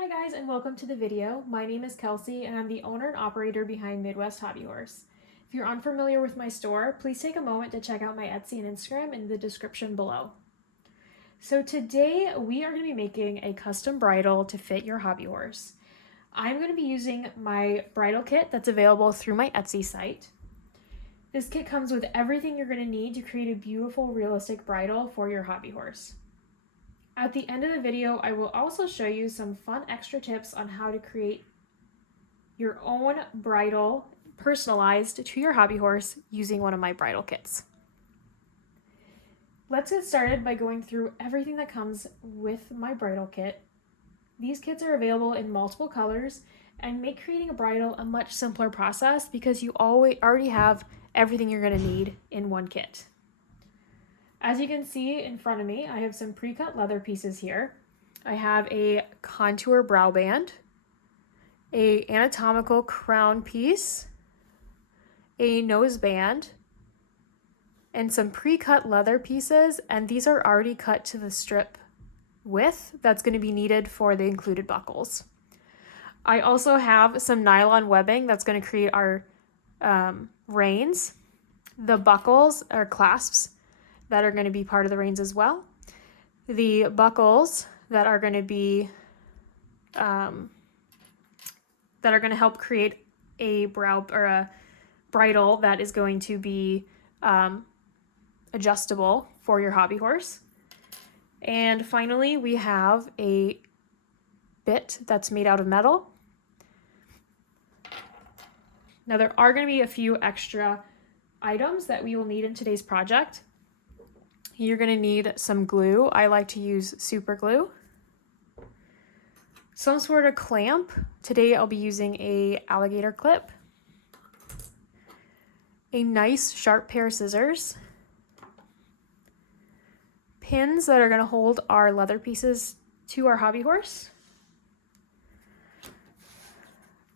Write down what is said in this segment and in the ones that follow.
Hi guys and welcome to the video. My name is Kelsey and I'm the owner and operator behind Midwest Hobby Horse. If you're unfamiliar with my store, please take a moment to check out my Etsy and Instagram in the description below. So today we are going to be making a custom bridle to fit your hobby horse. I'm going to be using my bridle kit that's available through my Etsy site. This kit comes with everything you're going to need to create a beautiful, realistic bridle for your hobby horse. At the end of the video, I will also show you some fun extra tips on how to create your own bridle personalized to your hobby horse using one of my bridle kits. Let's get started by going through everything that comes with my bridle kit. These kits are available in multiple colors and make creating a bridle a much simpler process because you already have everything you're going to need in one kit. As you can see in front of me, I have some pre-cut leather pieces here. I have a contour brow band, a anatomical crown piece, a nose band, and some pre-cut leather pieces, and these are already cut to the strip width that's going to be needed for the included buckles. I also have some nylon webbing that's going to create our reins, the buckles or clasps that are going to be part of the reins as well. The buckles that are going to be help create a bridle that is going to be adjustable for your hobby horse. And finally, we have a bit that's made out of metal. Now there are going to be a few extra items that we will need in today's project. You're going to need some glue. I like to use super glue. Some sort of clamp. Today I'll be using a alligator clip. A nice sharp pair of scissors. Pins that are going to hold our leather pieces to our hobby horse.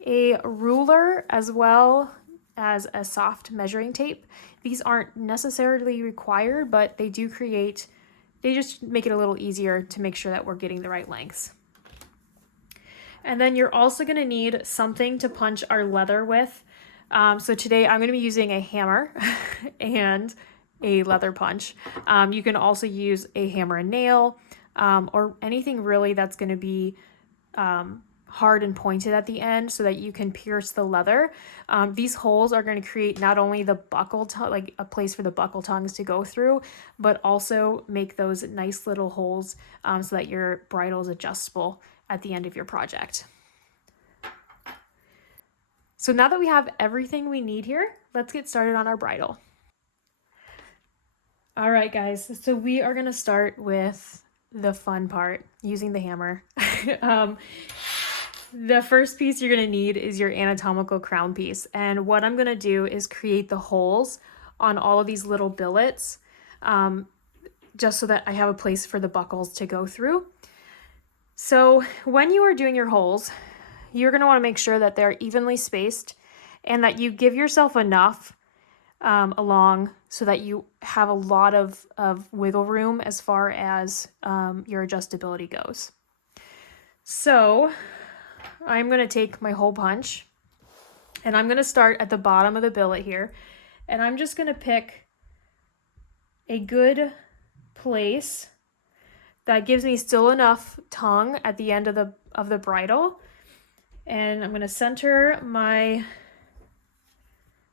A ruler as well as a soft measuring tape. These aren't necessarily required, but they just make it a little easier to make sure that we're getting the right lengths. And then you're also going to need something to punch our leather with. So today I'm going to be using a hammer and a leather punch. You can also use a hammer and nail or anything really that's going to be hard and pointed at the end so that you can pierce the leather. These holes are going to create not only the buckle, like a place for the buckle tongues to go through, but also make those nice little holes so that your bridle is adjustable at the end of your project. So now that we have everything we need here, let's get started on our bridle. All right, guys, so we are going to start with the fun part, using the hammer. The first piece you're going to need is your anatomical crown piece. And what I'm going to do is create the holes on all of these little billets, just so that I have a place for the buckles to go through. So when you are doing your holes, you're going to want to make sure that they're evenly spaced and that you give yourself enough along so that you have a lot of wiggle room as far as your adjustability goes. So I'm going to take my hole punch and I'm going to start at the bottom of the billet here, and I'm just going to pick a good place that gives me still enough tongue at the end of the bridle, and I'm going to center my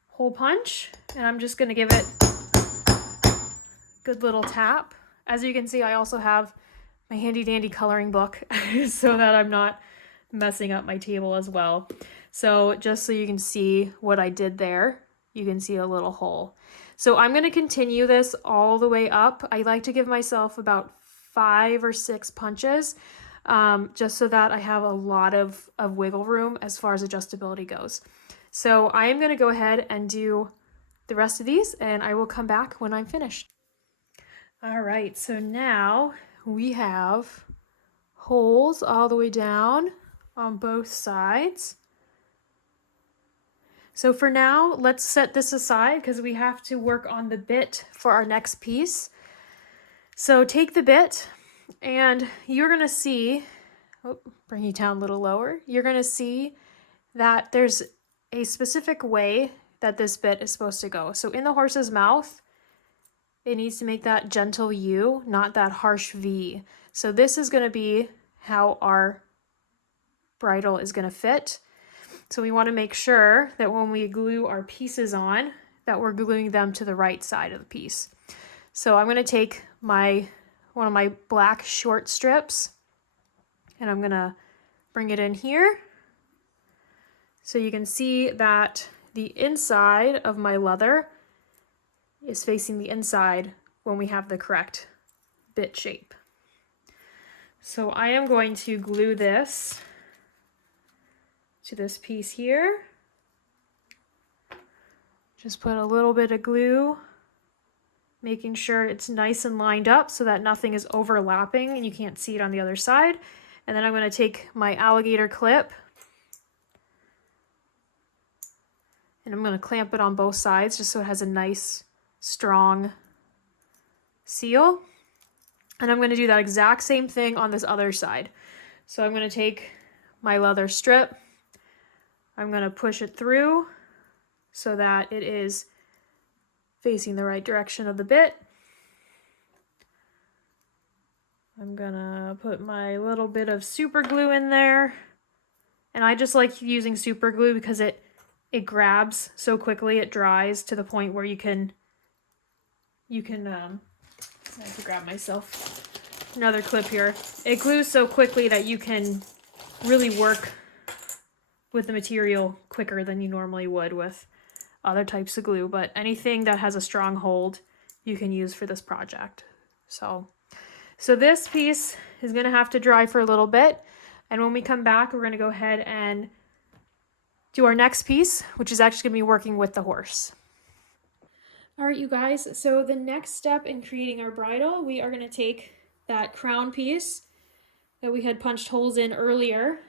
hole punch and I'm just going to give it a good little tap. As you can see, I also have my handy dandy coloring book so that I'm not messing up my table as well. So just so you can see what I did there, you can see a little hole. So I'm going to continue this all the way up. I like to give myself about 5 or 6 punches, just so that I have a lot of wiggle room as far as adjustability goes. So I am going to go ahead and do the rest of these and I will come back when I'm finished. All right, so now we have holes all the way down on both sides. So for now, let's set this aside because we have to work on the bit for our next piece. So take the bit and you're going to see bring you down a little lower, you're going to see that there's a specific way that this bit is supposed to go. So in the horse's mouth, it needs to make that gentle U, not that harsh V. So this is going to be how our bridle is going to fit. So we want to make sure that when we glue our pieces on, that we're gluing them to the right side of the piece. So I'm going to take one of my black short strips and I'm going to bring it in here. So you can see that the inside of my leather is facing the inside when we have the correct bit shape. So I am going to glue this to this piece here. Just put a little bit of glue, making sure it's nice and lined up so that nothing is overlapping and you can't see it on the other side. And then I'm going to take my alligator clip and I'm going to clamp it on both sides just so it has a nice, strong seal. And I'm going to do that exact same thing on this other side. So I'm going to take my leather strip, I'm going to push it through so that it is facing the right direction of the bit. I'm gonna put my little bit of super glue in there. And I just like using super glue because it grabs so quickly, it dries to the point where I have to grab myself another clip here. It glues so quickly that you can really work with the material quicker than you normally would with other types of glue, but anything that has a strong hold you can use for this project. So this piece is going to have to dry for a little bit, and when we come back we're going to go ahead and do our next piece, which is actually going to be working with the horse. All right, you guys, so the next step in creating our bridle, we are going to take that crown piece that we had punched holes in earlier,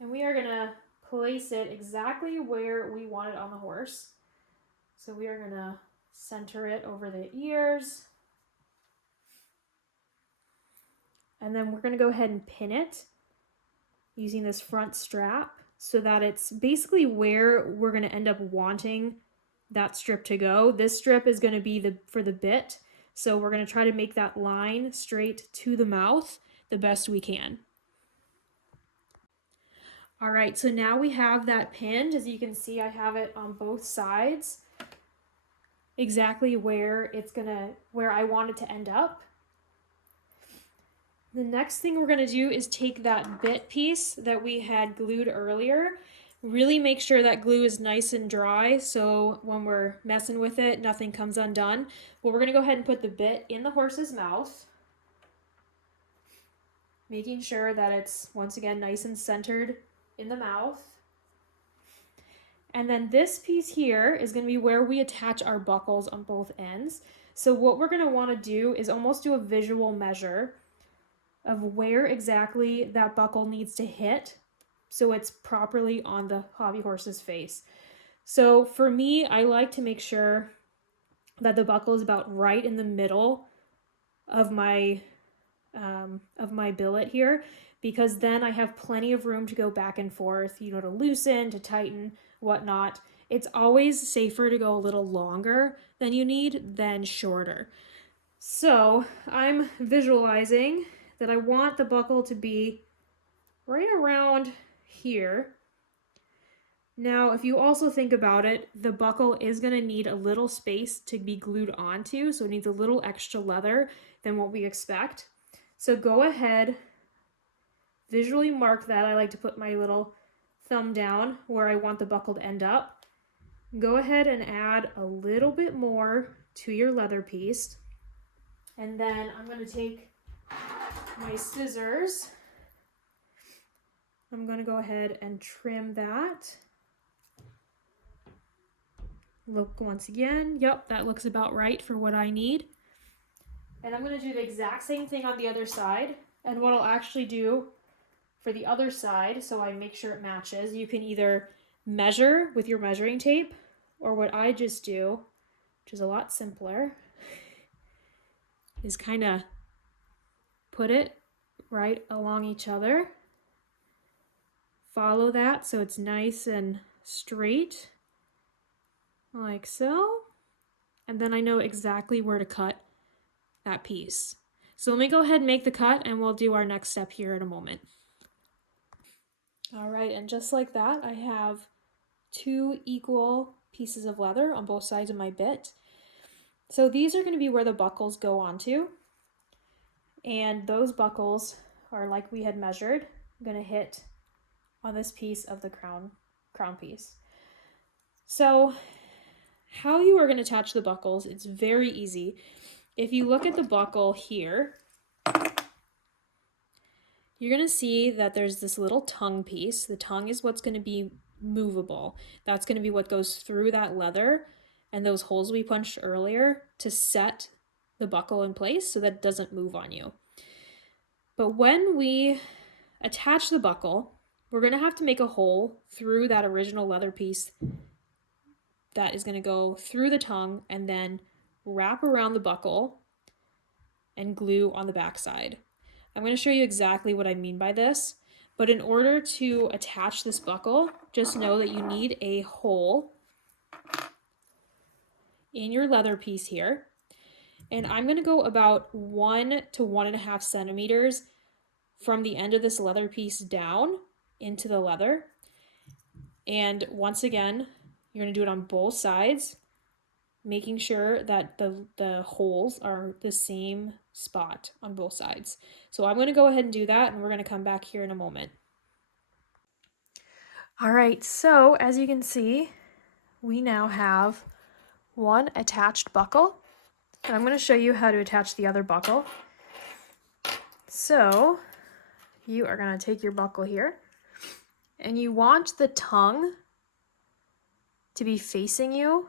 and we are going to place it exactly where we want it on the horse. So we are going to center it over the ears. And then we're going to go ahead and pin it using this front strap so that it's basically where we're going to end up wanting that strip to go. This strip is going to be for the bit. So we're going to try to make that line straight to the mouth the best we can. All right, so now we have that pinned. As you can see, I have it on both sides, exactly where I want it to end up. The next thing we're going to do is take that bit piece that we had glued earlier, really make sure that glue is nice and dry so when we're messing with it, nothing comes undone. Well, we're going to go ahead and put the bit in the horse's mouth, making sure that it's, once again, nice and centered in the mouth. And then this piece here is going to be where we attach our buckles on both ends. So what we're going to want to do is almost do a visual measure of where exactly that buckle needs to hit so it's properly on the hobby horse's face. So for me, I like to make sure that the buckle is about right in the middle of my billet here, because then I have plenty of room to go back and forth, to loosen, to tighten, whatnot. It's always safer to go a little longer than you need than shorter. So I'm visualizing that I want the buckle to be right around here. Now, if you also think about it, the buckle is going to need a little space to be glued onto, so it needs a little extra leather than what we expect. So go ahead, visually mark that. I like to put my little thumb down where I want the buckle to end up. Go ahead and add a little bit more to your leather piece. And then I'm going to take my scissors. I'm going to go ahead and trim that. Look once again. Yep, that looks about right for what I need. And I'm going to do the exact same thing on the other side. And what I'll actually do for the other side, so I make sure it matches, you can either measure with your measuring tape, or what I just do, which is a lot simpler, is kind of put it right along each other. Follow that so it's nice and straight, like so. And then I know exactly where to cut that piece. So let me go ahead and make the cut and we'll do our next step here in a moment. All right, and just like that, I have 2 equal pieces of leather on both sides of my bit. So these are going to be where the buckles go onto. And those buckles are like we had measured, going to hit on this piece of the crown piece. So how you are going to attach the buckles, it's very easy. If you look at the buckle here, you're going to see that there's this little tongue piece. The tongue is what's going to be movable. That's going to be what goes through that leather and those holes we punched earlier to set the buckle in place so that it doesn't move on you. But when we attach the buckle, we're going to have to make a hole through that original leather piece that is going to go through the tongue and then wrap around the buckle and glue on the back side. I'm going to show you exactly what I mean by this, but in order to attach this buckle, just know that you need a hole in your leather piece here. And I'm going to go about 1 to 1.5 centimeters from the end of this leather piece down into the leather. And once again, you're going to do it on both sides, making sure that the holes are the same spot on both sides. So I'm going to go ahead and do that, and we're going to come back here in a moment. All right, so as you can see, we now have one attached buckle, and I'm going to show you how to attach the other buckle. So you are going to take your buckle here, and you want the tongue to be facing you,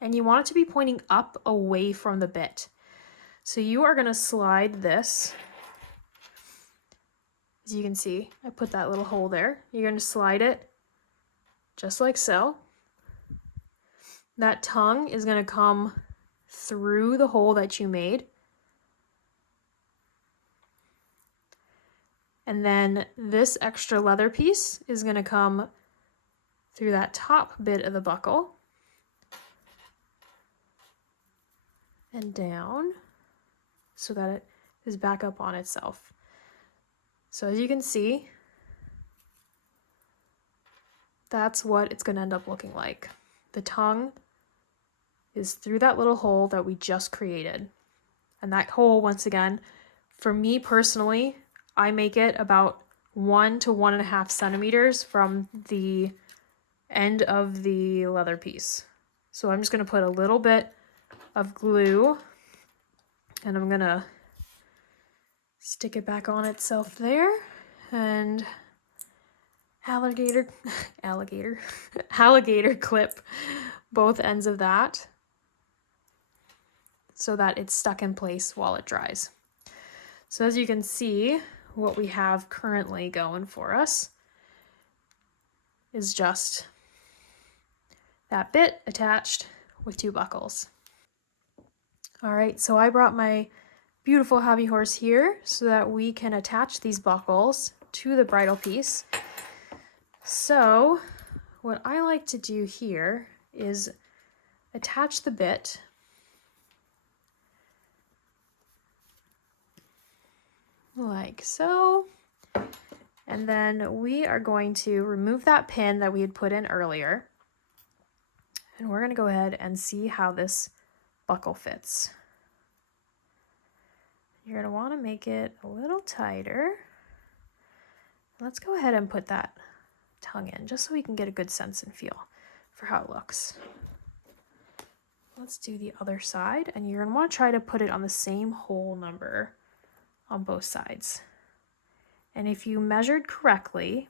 and you want it to be pointing up away from the bit. So you are going to slide this. As you can see, I put that little hole there. You're going to slide it just like so. That tongue is going to come through the hole that you made. And then this extra leather piece is going to come through that top bit of the buckle and down so that it is back up on itself. So as you can see, that's what it's going to end up looking like. The tongue is through that little hole that we just created. And that hole, once again, for me personally, I make it about 1 to 1.5 centimeters from the end of the leather piece. So I'm just going to put a little bit of glue and I'm going to stick it back on itself there, and alligator clip both ends of that so that it's stuck in place while it dries. So as you can see, what we have currently going for us is just that bit attached with 2 buckles. All right, so I brought my beautiful hobby horse here so that we can attach these buckles to the bridle piece. So what I like to do here is attach the bit like so, and then we are going to remove that pin that we had put in earlier, and we're going to go ahead and see how this buckle fits. You're going to want to make it a little tighter. Let's go ahead and put that tongue in just so we can get a good sense and feel for how it looks. Let's do the other side, and you're going to want to try to put it on the same hole number on both sides. And if you measured correctly,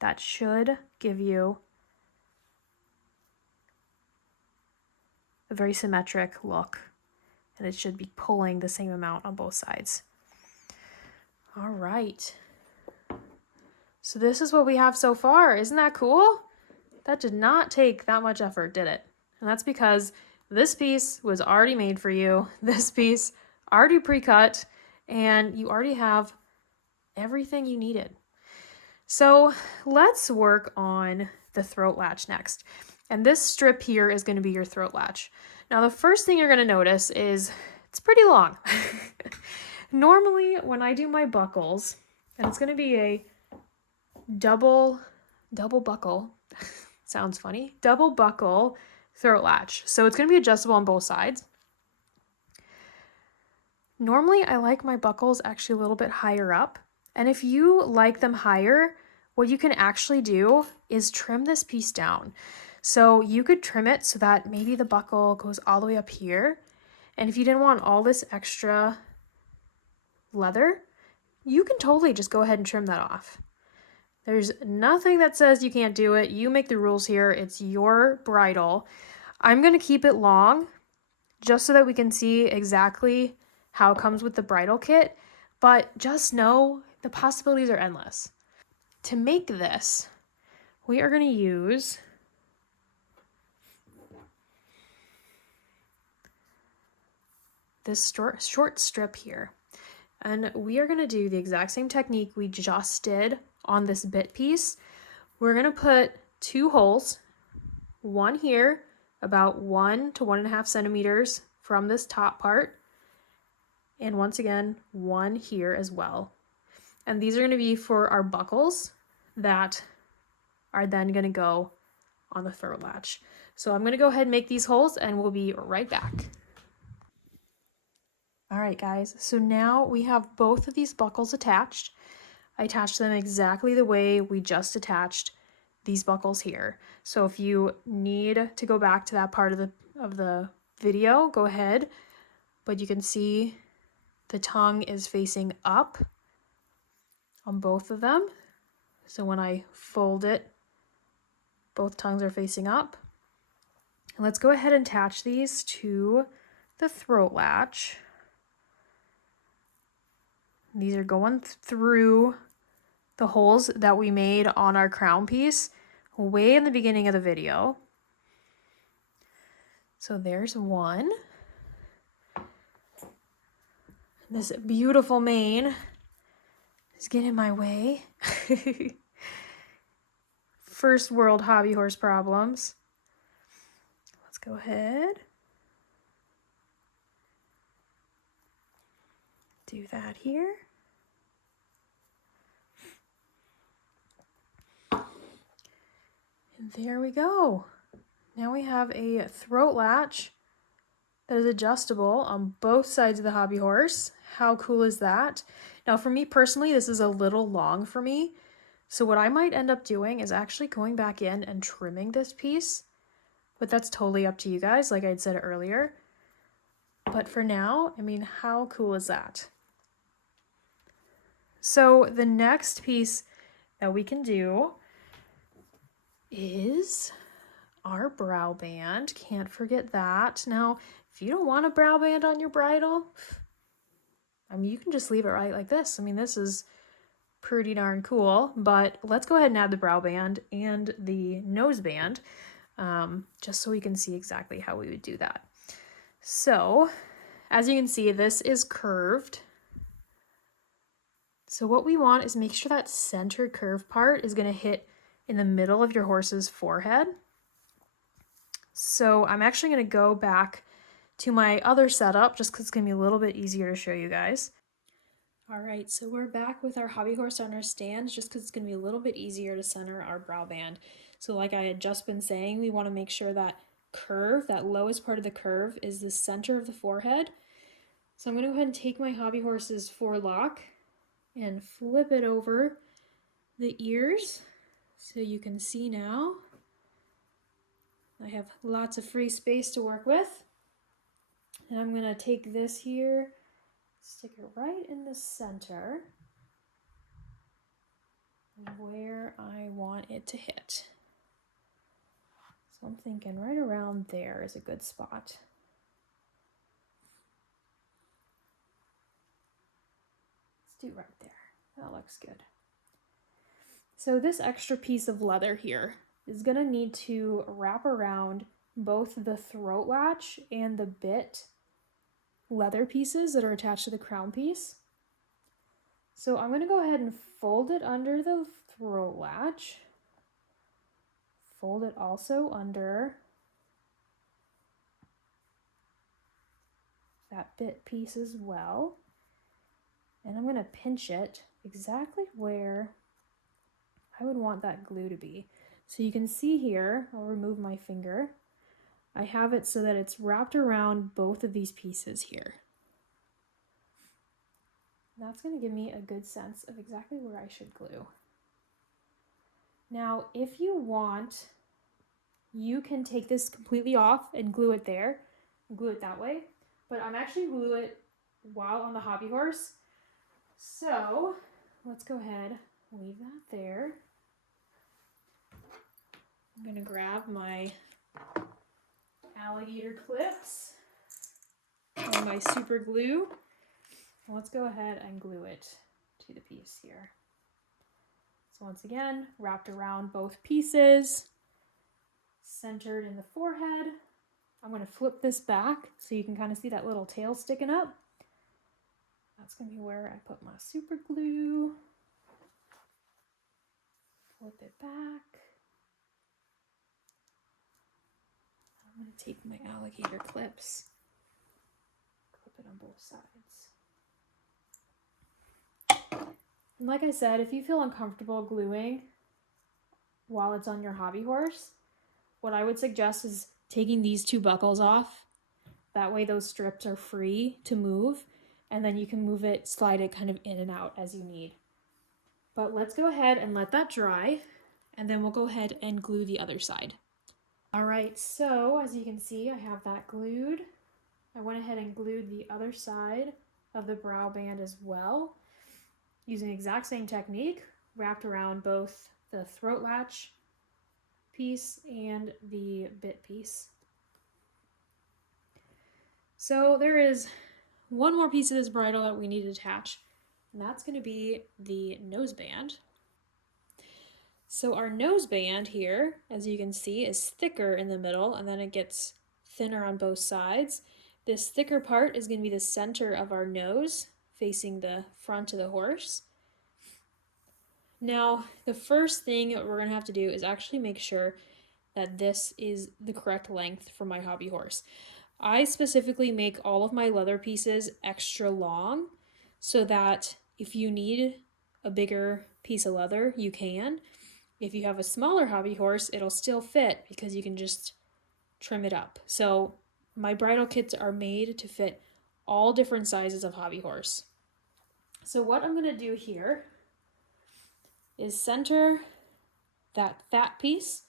that should give you a very symmetric look, and it should be pulling the same amount on both sides. All right. So this is what we have so far. Isn't that cool? That did not take that much effort, did it? And that's because this piece was already made for you. This piece already pre-cut, and you already have everything you needed. So let's work on the throat latch next. And this strip here is going to be your throat latch. Now the first thing you're going to notice is it's pretty long. Normally when I do my buckles, and it's going to be a double buckle, sounds funny, double buckle throat latch. So it's going to be adjustable on both sides. Normally I like my buckles actually a little bit higher up. And if you like them higher, what you can actually do is trim this piece down. So you could trim it so that maybe the buckle goes all the way up here. And if you didn't want all this extra leather, you can totally just go ahead and trim that off. There's nothing that says you can't do it. You make the rules here. It's your bridle. I'm going to keep it long just so that we can see exactly how it comes with the bridle kit. But just know the possibilities are endless. To make this, we are going to use this short strip here. And we are going to do the exact same technique we just did on this bit piece. We're going to put 2 holes, one here, about 1 to 1.5 centimeters from this top part, and once again, one here as well. And these are going to be for our buckles that are then going to go on the throat latch. So I'm going to go ahead and make these holes and we'll be right back. All right, guys, so now we have both of these buckles attached. I attached them exactly the way we just attached these buckles here. So if you need to go back to that part of the video, go ahead. But you can see the tongue is facing up on both of them. So when I fold it, both tongues are facing up. And let's go ahead and attach these to the throat latch. These are going through the holes that we made on our crown piece way in the beginning of the video. So there's one. This beautiful mane is getting in my way. First world hobby horse problems. Let's go ahead. Do that here. And there we go. Now we have a throat latch that is adjustable on both sides of the hobby horse. How cool is that? Now for me personally, this is a little long for me. So what I might end up doing is actually going back in and trimming this piece. But that's totally up to you guys, like I'd said earlier. But for now, I mean, how cool is that? So the next piece that we can do is our brow band. Can't forget that. Now, if you don't want a brow band on your bridle, I mean, you can just leave it right like this. I mean, this is pretty darn cool, but let's go ahead and add the brow band and the nose band, just so we can see exactly how we would do that. So, as you can see, this is curved. So what we want is make sure that center curve part is going to hit in the middle of your horse's forehead. So I'm actually going to go back to my other setup just because it's going to be a little bit easier to show you guys. All right, so we're back with our hobby horse on our stands just because it's going to be a little bit easier to center our brow band. So like I had just been saying, we want to make sure that curve, that lowest part of the curve, is the center of the forehead. So I'm going to go ahead and take my hobby horse's forelock and flip it over the ears so you can see now. I have lots of free space to work with. And I'm going to take this here, stick it right in the center where I want it to hit. So I'm thinking right around there is a good spot. Let's do right there. That looks good. So this extra piece of leather here is going to need to wrap around both the throat latch and the bit leather pieces that are attached to the crown piece. So I'm going to go ahead and fold it under the throat latch. Fold it also under that bit piece as well. And I'm going to pinch it exactly where I would want that glue to be. So you can see here, I'll remove my finger. I have it so that it's wrapped around both of these pieces here. That's going to give me a good sense of exactly where I should glue. Now, if you want, you can take this completely off and glue it there, glue it that way, but I'm actually glue it while on the hobby horse. So let's go ahead and leave that there. I'm going to grab my alligator clips and my super glue. Let's go ahead and glue it to the piece here. So once again, wrapped around both pieces, centered in the forehead. I'm going to flip this back so you can kind of see that little tail sticking up. That's going to be where I put my super glue. Flip it back. I'm going to take my alligator clips, clip it on both sides. And like I said, if you feel uncomfortable gluing while it's on your hobby horse, what I would suggest is taking these two buckles off. That way those strips are free to move, and then you can move it, slide it kind of in and out as you need. But let's go ahead and let that dry, and then we'll go ahead and glue the other side. All right, so as you can see, I have that glued. I went ahead and glued the other side of the brow band as well, using the exact same technique, wrapped around both the throat latch piece and the bit piece. So there is one more piece of this bridle that we need to attach, and that's going to be the nose band. So our nose band here, as you can see, is thicker in the middle, and then it gets thinner on both sides. This thicker part is going to be the center of our nose, facing the front of the horse. Now, the first thing we're going to have to do is actually make sure that this is the correct length for my hobby horse. I specifically make all of my leather pieces extra long so that if you need a bigger piece of leather, you can. If you have a smaller hobby horse, it'll still fit because you can just trim it up. So my bridle kits are made to fit all different sizes of hobby horse. So what I'm going to do here is center that fat piece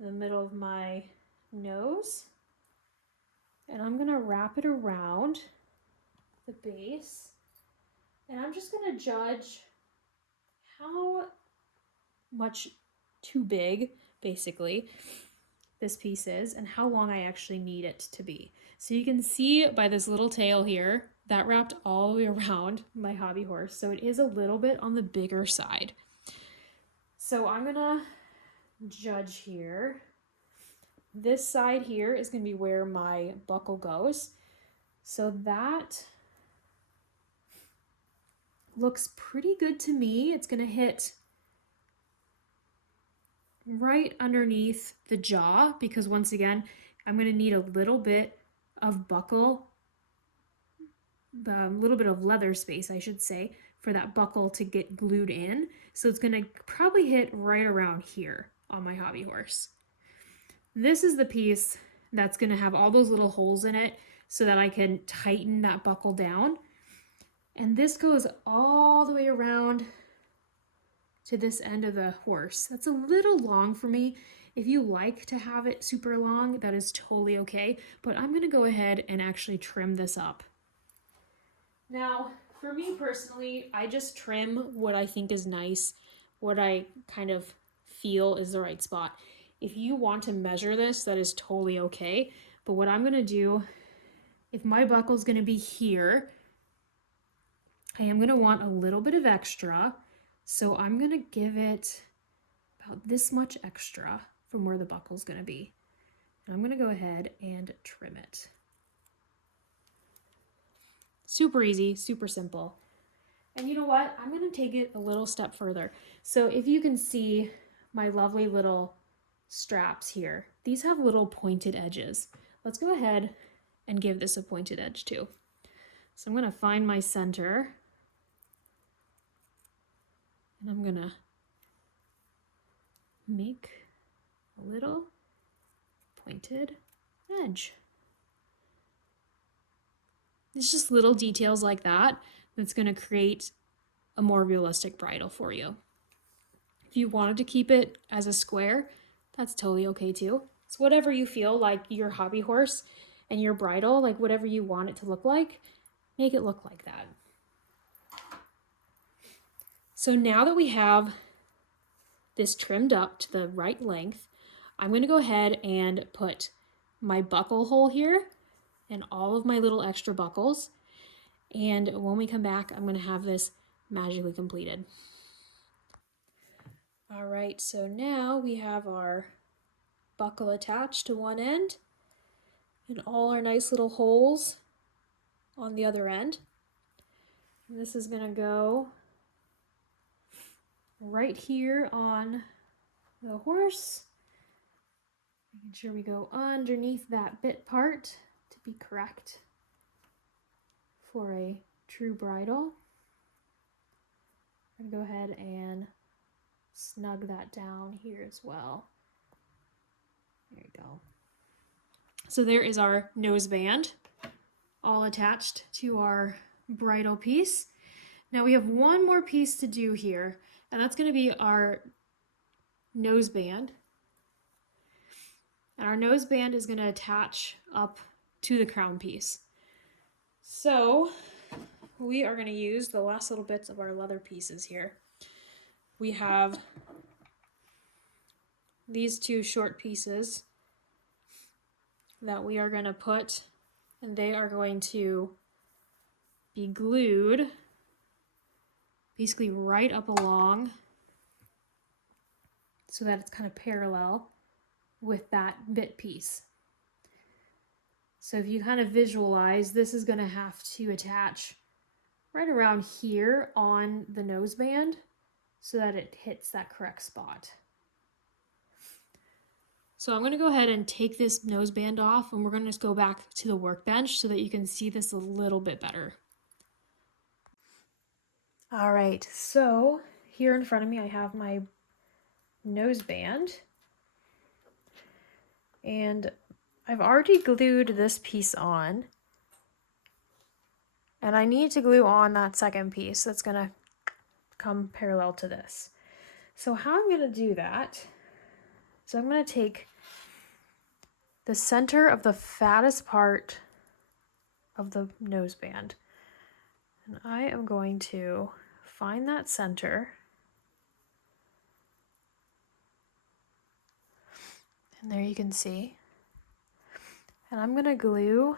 in the middle of my nose, and I'm going to wrap it around the base, and I'm just going to judge how much too big, basically, this piece is and how long I actually need it to be. So you can see by this little tail here, that wrapped all the way around my hobby horse, so it is a little bit on the bigger side. So I'm going to judge here. This side here is going to be where my buckle goes. So that looks pretty good to me. It's going to hit right underneath the jaw because once again, I'm going to need a little bit of buckle, a little bit of leather space, I should say, for that buckle to get glued in. So it's going to probably hit right around here on my hobby horse. This is the piece that's going to have all those little holes in it so that I can tighten that buckle down. And this goes all the way around to this end of the horse. That's a little long for me. If you like to have it super long, that is totally okay, but I'm going to go ahead and actually trim this up. Now, for me personally, I just trim what I think is nice, what I kind of feel is the right spot. If you want to measure this, that is totally okay, but what I'm going to do, if my buckle is going to be here, I am going to want a little bit of extra. So I'm going to give it about this much extra from where the buckle is going to be. And I'm going to go ahead and trim it. Super easy, super simple. And you know what? I'm going to take it a little step further. So if you can see my lovely little straps here, these have little pointed edges. Let's go ahead and give this a pointed edge too. So I'm going to find my center and I'm going to make a little pointed edge. It's just little details like that that's going to create a more realistic bridle for you. If you wanted to keep it as a square, that's totally okay too. It's whatever you feel like your hobby horse and your bridle, like whatever you want it to look like, make it look like that. So now that we have this trimmed up to the right length, I'm going to go ahead and put my buckle hole here and all of my little extra buckles. And when we come back, I'm going to have this magically completed. All right, so now we have our buckle attached to one end and all our nice little holes on the other end. And this is going to go right here on the horse. Making sure we go underneath that bit part to be correct for a true bridle. I'm going to go ahead and snug that down here as well. There you go. So there is our noseband all attached to our bridle piece. Now we have one more piece to do here, and that's going to be our noseband. And our noseband is going to attach up to the crown piece. So we are going to use the last little bits of our leather pieces here. We have these two short pieces that we are going to put, and they are going to be glued basically right up along so that it's kind of parallel with that bit piece. So if you kind of visualize, this is going to have to attach right around here on the noseband so that it hits that correct spot. So I'm going to go ahead and take this noseband off, and we're going to just go back to the workbench so that you can see this a little bit better. All right, so here in front of me I have my noseband, and I've already glued this piece on, and I need to glue on that second piece that's going to come parallel to this. So how I'm going to do that is I'm going to take the center of the fattest part of the noseband, and I am going to find that center, and there you can see, and I'm going to glue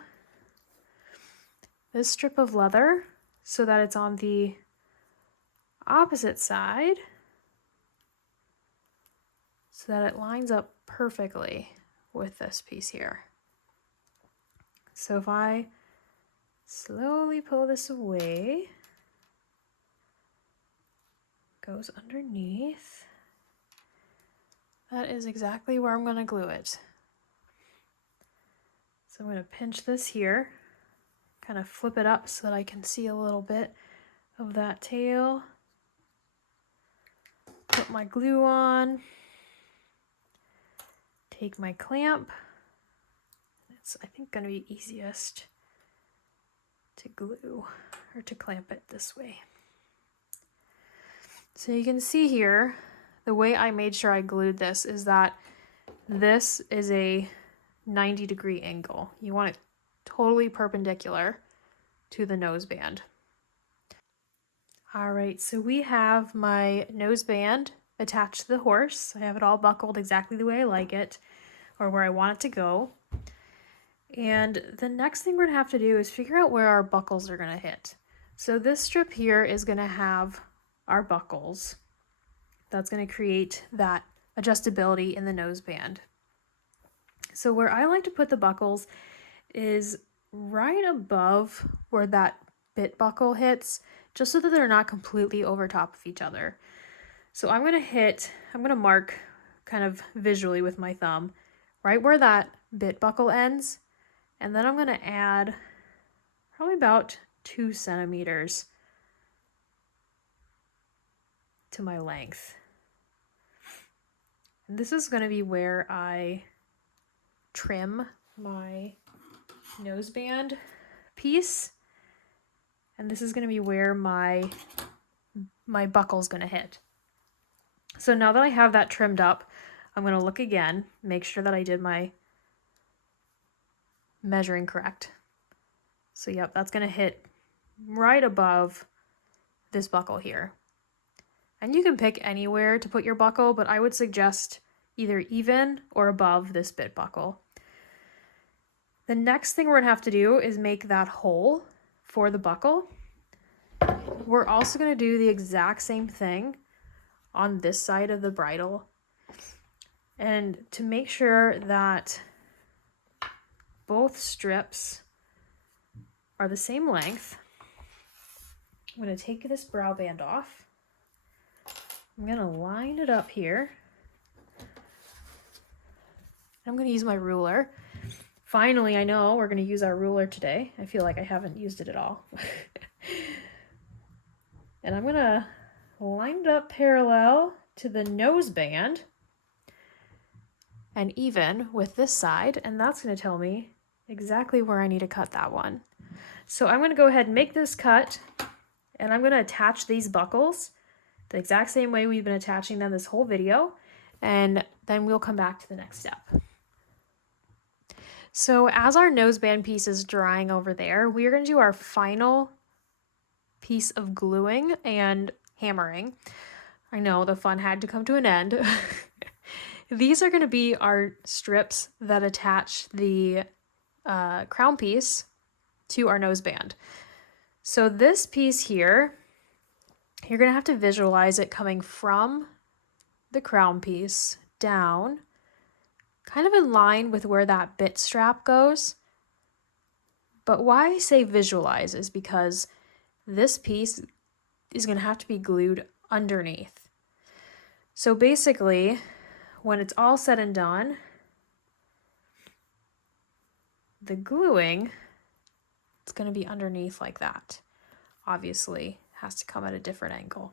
this strip of leather so that it's on the opposite side so that it lines up perfectly with this piece here. So if I slowly pull this away, goes underneath, that is exactly where I'm going to glue it. So I'm going to pinch this here, kind of flip it up so that I can see a little bit of that tail. Put my glue on, take my clamp. It's, I think, going to be easiest to glue or to clamp it this way. So you can see here, the way I made sure I glued this is that this is a 90-degree angle. You want it totally perpendicular to the noseband. All right, so we have my noseband attached to the horse. I have it all buckled exactly the way I like it, or where I want it to go. And the next thing we're gonna have to do is figure out where our buckles are gonna hit. So this strip here is gonna have our buckles. That's gonna create that adjustability in the noseband. So where I like to put the buckles is right above where that bit buckle hits, just so that they're not completely over top of each other. So I'm gonna mark kind of visually with my thumb right where that bit buckle ends, and then I'm gonna add probably about 2 centimeters to my length. And this is gonna be where I trim my noseband piece, and this is gonna be where my buckle's gonna hit. So now that I have that trimmed up, I'm going to look again, make sure that I did my measuring correct. So yep, that's going to hit right above this buckle here. And you can pick anywhere to put your buckle, but I would suggest either even or above this bit buckle. The next thing we're going to have to do is make that hole for the buckle. We're also going to do the exact same thing on this side of the bridle. And to make sure that both strips are the same length, I'm going to take this brow band off. I'm going to line it up here. I'm going to use my ruler. Finally, I know we're going to use our ruler today. I feel like I haven't used it at all. And I'm going to line it up parallel to the noseband and even with this side, and that's going to tell me exactly where I need to cut that one. So I'm going to go ahead and make this cut, and I'm going to attach these buckles the exact same way we've been attaching them this whole video, and then we'll come back to the next step. So as our noseband piece is drying over there, we are going to do our final piece of gluing and hammering. I know the fun had to come to an end. These are going to be our strips that attach the crown piece to our noseband. So this piece here, you're going to have to visualize it coming from the crown piece down, kind of in line with where that bit strap goes. But why I say visualize is because this piece is going to have to be glued underneath. So basically, when it's all said and done, the gluing, it's going to be underneath like that. Obviously, has to come at a different angle.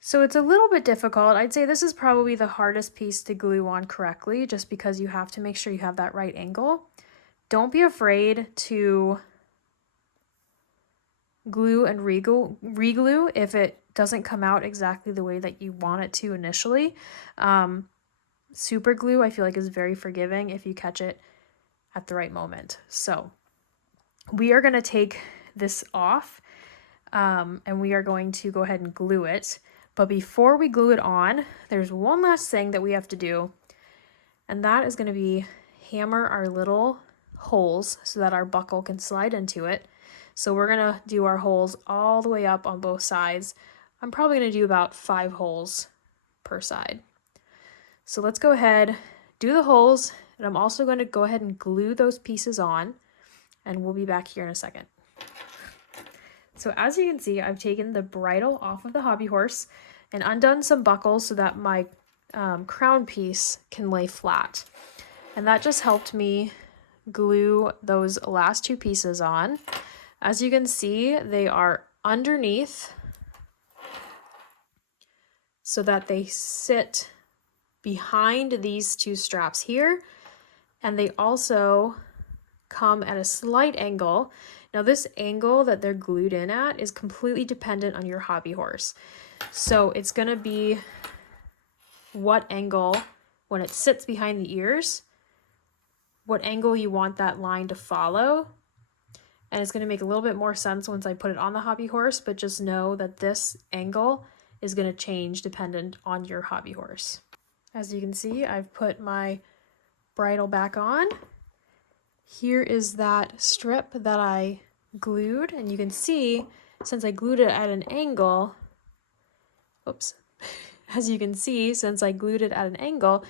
So it's a little bit difficult. I'd say this is probably the hardest piece to glue on correctly, just because you have to make sure you have that right angle. Don't be afraid to glue and re-glue if it doesn't come out exactly the way that you want it to initially. Super glue, I feel like, is very forgiving if you catch it at the right moment. So we are going to take this off, and we are going to go ahead and glue it. But before we glue it on, there's one last thing that we have to do, and that is going to be hammer our little holes so that our buckle can slide into it. So we're going to do our holes all the way up on both sides. I'm probably going to do about 5 holes per side. So let's go ahead, do the holes, and I'm also going to go ahead and glue those pieces on, and we'll be back here in a second. So as you can see, I've taken the bridle off of the hobby horse and undone some buckles so that my crown piece can lay flat. And that just helped me glue those last 2 pieces on. As you can see, they are underneath so that they sit behind these 2 straps here, and they also come at a slight angle. Now this angle that they're glued in at is completely dependent on your hobby horse. So it's going to be what angle, when it sits behind the ears, what angle you want that line to follow. And it's going to make a little bit more sense once I put it on the hobby horse, but just know that this angle is going to change dependent on your hobby horse. As you can see, I've put my bridle back on. Here is that strip that I glued, and you can see, since I glued it at an angle, oops, as you can see, since I glued it at an angle,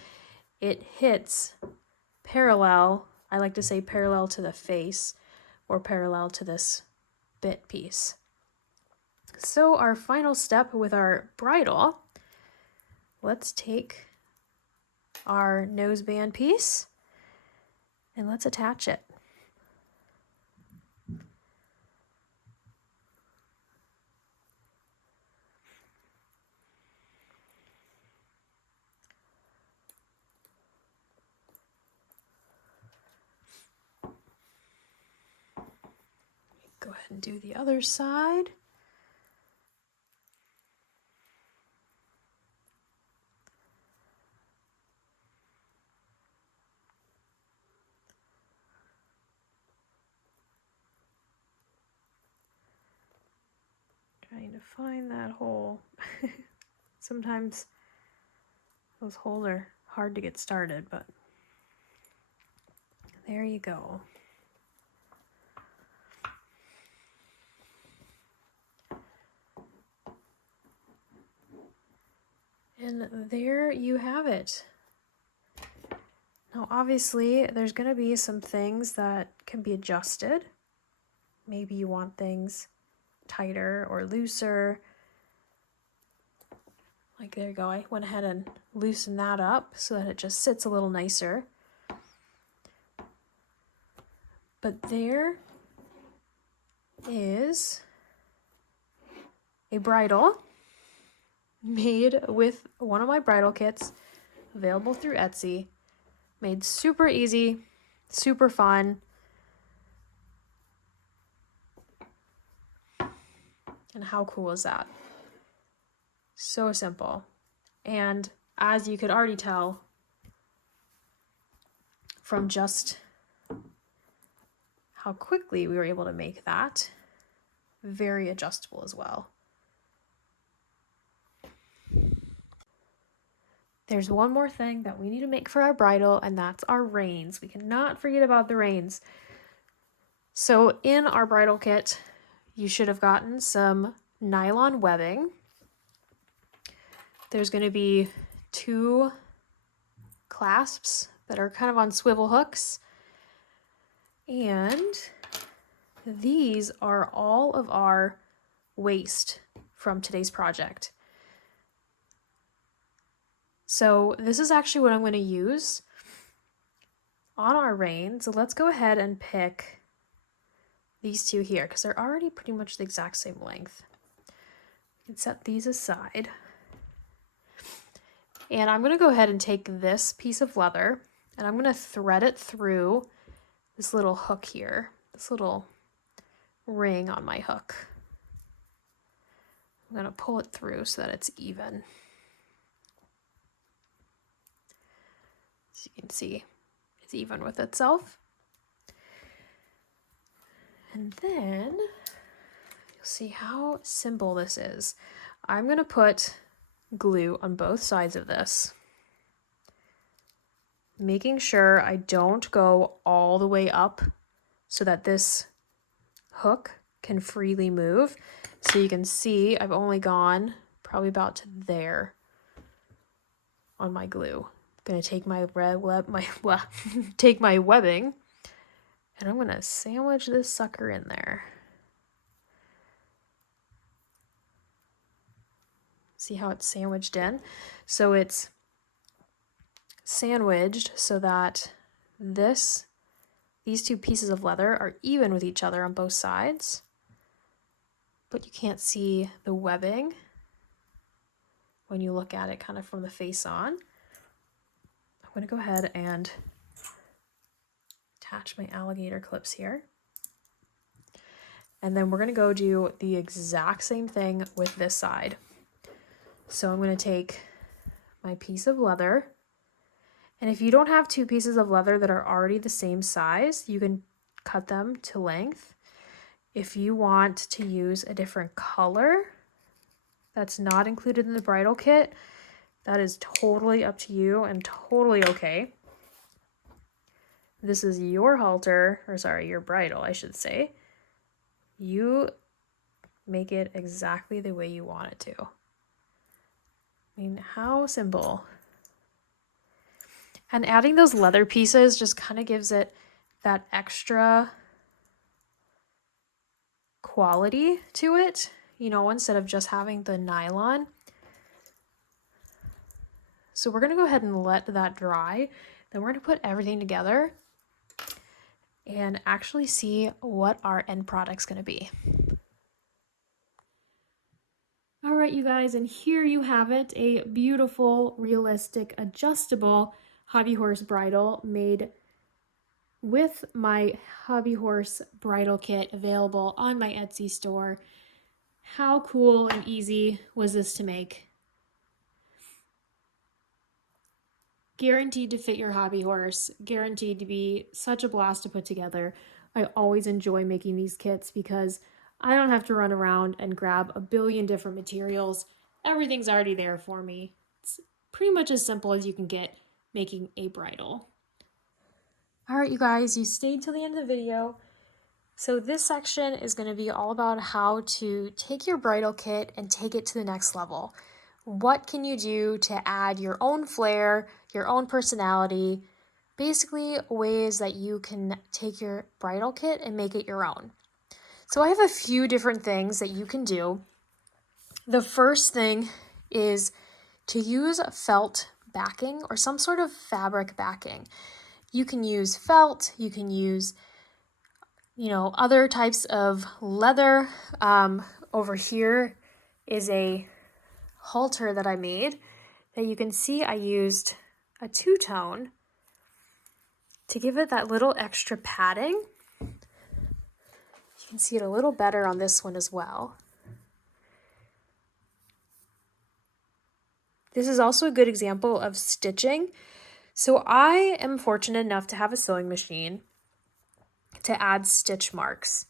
it hits parallel, I like to say parallel to the face, or parallel to this bit piece. So our final step with our bridle, let's take our noseband piece and let's attach it. Go ahead and do the other side. Trying to find that hole. Sometimes those holes are hard to get started, but there you go. And there you have it. Now, obviously, there's going to be some things that can be adjusted. Maybe you want things tighter or looser. Like, there you go. I went ahead and loosened that up so that it just sits a little nicer. But there is a bridle made with one of my bridle kits, available through Etsy. Made super easy, super fun. And how cool is that? So simple. And as you could already tell from just how quickly we were able to make that, very adjustable as well. There's one more thing that we need to make for our bridle, and that's our reins. We cannot forget about the reins. So in our bridle kit, you should have gotten some nylon webbing. There's going to be 2 clasps that are kind of on swivel hooks. And these are all of our waste from today's project. So this is actually what I'm going to use on our reins. So let's go ahead and pick these 2 here because they're already pretty much the exact same length. We can set these aside. And I'm going to go ahead and take this piece of leather and I'm going to thread it through this little hook here, this little ring on my hook. I'm going to pull it through so that it's even. As you can see, it's even with itself. And then you'll see how simple this is. I'm going to put glue on both sides of this, making sure I don't go all the way up so that this hook can freely move. So you can see I've only gone probably about to there on my glue. I'm going to take my take my webbing and I'm going to sandwich this sucker in there. See how it's sandwiched in? So it's sandwiched so that these 2 pieces of leather are even with each other on both sides, but you can't see the webbing when you look at it kind of from the face on. I'm going to go ahead and attach my alligator clips here. And then we're going to go do the exact same thing with this side. So I'm going to take my piece of leather, and if you don't have 2 pieces of leather that are already the same size, you can cut them to length. If you want to use a different color that's not included in the bridal kit, that is totally up to you and totally okay. This is your halter, or sorry, your bridle, I should say. You make it exactly the way you want it to. I mean, how simple. And adding those leather pieces just kind of gives it that extra quality to it. you know, instead of just having the nylon. So we're gonna go ahead and let that dry. Then we're gonna put everything together and actually see what our end product's gonna be. All right, you guys, and here you have it, a beautiful, realistic, adjustable hobby horse bridle made with my hobby horse bridle kit available on my Etsy store. How cool and easy was this to make? Guaranteed to fit your hobby horse, guaranteed to be such a blast to put together. I always enjoy making these kits because I don't have to run around and grab a billion different materials. Everything's already there for me. It's pretty much as simple as you can get making a bridle. All right, you guys, you stayed till the end of the video. So this section is going to be all about how to take your bridle kit and take it to the next level. What can you do to add your own flair, your own personality, basically ways that you can take your bridle kit and make it your own. So I have a few different things that you can do. The first thing is to use felt backing or some sort of fabric backing. You can use felt, you can use, you know, other types of leather. Over here is a halter that I made that you can see I used a two-tone to give it that little extra padding. You can see it a little better on this one as well. This is also a good example of stitching. So I am fortunate enough to have a sewing machine to add stitch marks.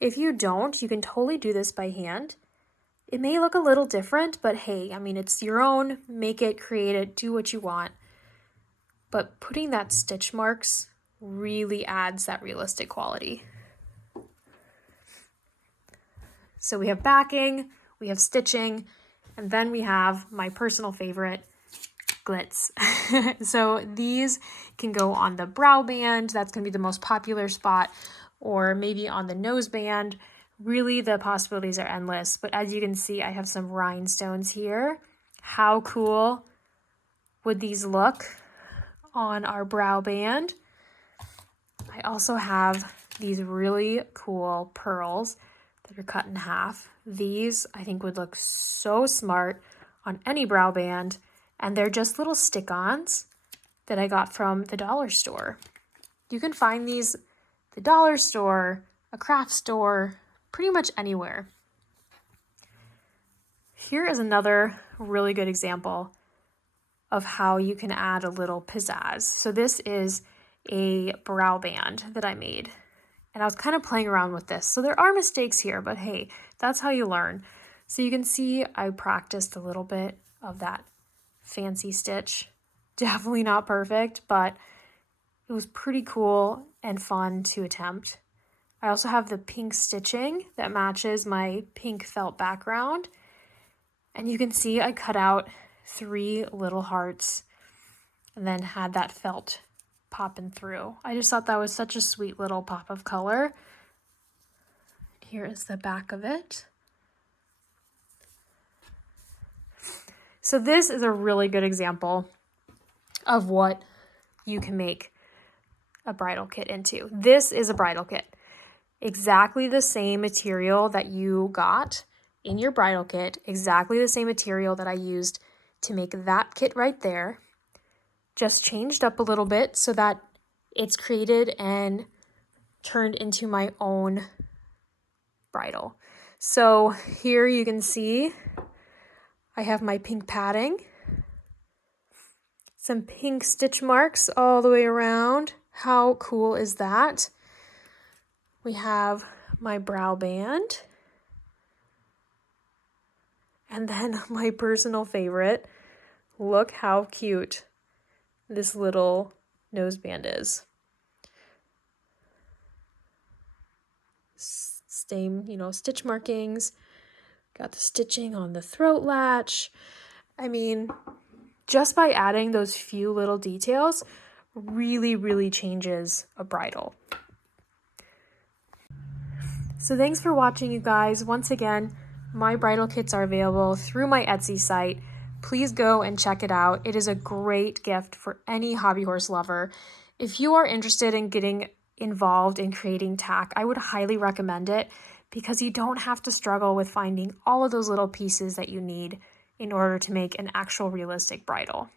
If you don't, you can totally do this by hand. It may look a little different, but hey, I mean, it's your own, make it, create it, do what you want. But putting that stitch marks really adds that realistic quality. So we have backing, we have stitching, and then we have my personal favorite, glitz. So these can go on the brow band, that's gonna be the most popular spot, or maybe on the nose band. Really, the possibilities are endless, but as you can see, I have some rhinestones here. How cool would these look on our brow band? I also have these really cool pearls that are cut in half. These, I think, would look so smart on any brow band, and they're just little stick-ons that I got from the dollar store. You can find these at the dollar store, a craft store, pretty much anywhere. Here is another really good example of how you can add a little pizzazz. So this is a brow band that I made, and I was kind of playing around with this. So there are mistakes here, but hey, that's how you learn. So you can see I practiced a little bit of that fancy stitch. Definitely not perfect, but it was pretty cool and fun to attempt. I also have the pink stitching that matches my pink felt background. And you can see I cut out 3 little hearts and then had that felt popping through. I just thought that was such a sweet little pop of color. Here is the back of it. So this is a really good example of what you can make a bridal kit into. This is a bridal kit. Exactly the same material that you got in your bridal kit, exactly the same material that I used to make that kit right there, just changed up a little bit so that it's created and turned into my own bridle. So here you can see I have my pink padding, some pink stitch marks all the way around. How cool is that? We have my brow band. And then my personal favorite, look how cute this little noseband is. Same, stitch markings. Got the stitching on the throat latch. I mean, just by adding those few little details really, really changes a bridle. So thanks for watching, you guys. Once again, My bridle kits are available through my Etsy site. Please go and check it out. It is a great gift for any hobby horse lover. If you are interested in getting involved in creating tack, I would highly recommend it because you don't have to struggle with finding all of those little pieces that you need in order to make an actual realistic bridle.